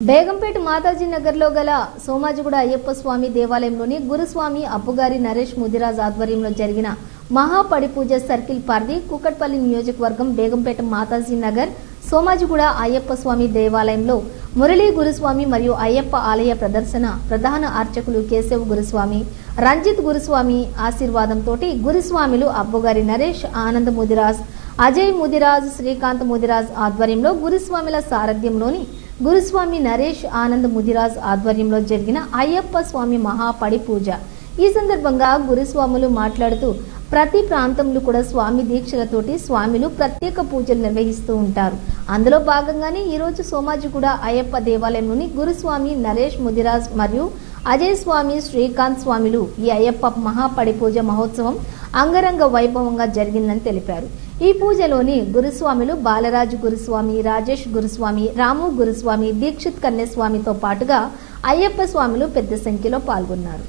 బేగంపేట మాతాజీ నగర్లో గల సోమాజిగూడ అయ్యప్ప స్వామి దేవాలయంలోని గురుస్వామి అప్పుగారి నరేష్ ముదిరాజ్ ఆధ్వర్యంలో జరిగిన మహాపడిపూజ సర్కిల్ పరిధి కూకట్పల్లి నియోజకవర్గం బేగంపేట మాతాజీ నగర్ సోమాజిగూడ అయ్యప్ప స్వామి దేవాలయంలో మురళీ గురుస్వామి మరియు అయ్యప్ప ఆలయ ప్రదర్శన ప్రధాన అర్చకులు కేశవ్ గురుస్వామి రంజిత్ గురుస్వామి ఆశీర్వాదంతో గురుస్వామిలు అప్పుగారి నరేష్ ఆనంద్ ముదిరాజ్ అజయ్ ముదిరాజ్ శ్రీకాంత్ ముదిరాజ్ ఆధ్వర్యంలో గురుస్వామిల సారథ్యంలోని గురుస్వామి నరేష్ ఆనంద్ ముదిరాజ్ ఆధ్వర్యంలో జరిగిన అయ్యప్ప స్వామి మహాపడి పూజ। ఈ సందర్భంగా గురుస్వాములు మాట్లాడుతూ ప్రతి ప్రాంతంలో కూడా స్వామి దీక్షలతోటి స్వామిలు ప్రత్యేక పూజలు నిర్వహిస్తూ ఉంటారు। అందులో భాగంగానే ఈ రోజు సోమాజిగూడ అయ్యప్ప దేవాలయంలోని గురుస్వామి నరేష్ ముదిరాజ్ మరియు అజయ్ స్వామి శ్రీకాంత్ స్వామిలు ఈ అయ్యప్ప మహాపడి పూజ మహోత్సవం అంగరంగ వైభవంగా జరిగిందని తెలిపారు। ఈ పూజలోని గురుస్వామిలు బాలరాజు గురుస్వామి రాజేష్ గురుస్వామి రాము గురుస్వామి దీక్షిత్ కన్యస్వామితో పాటుగా అయ్యప్ప స్వాములు పెద్ద సంఖ్యలో పాల్గొన్నారు।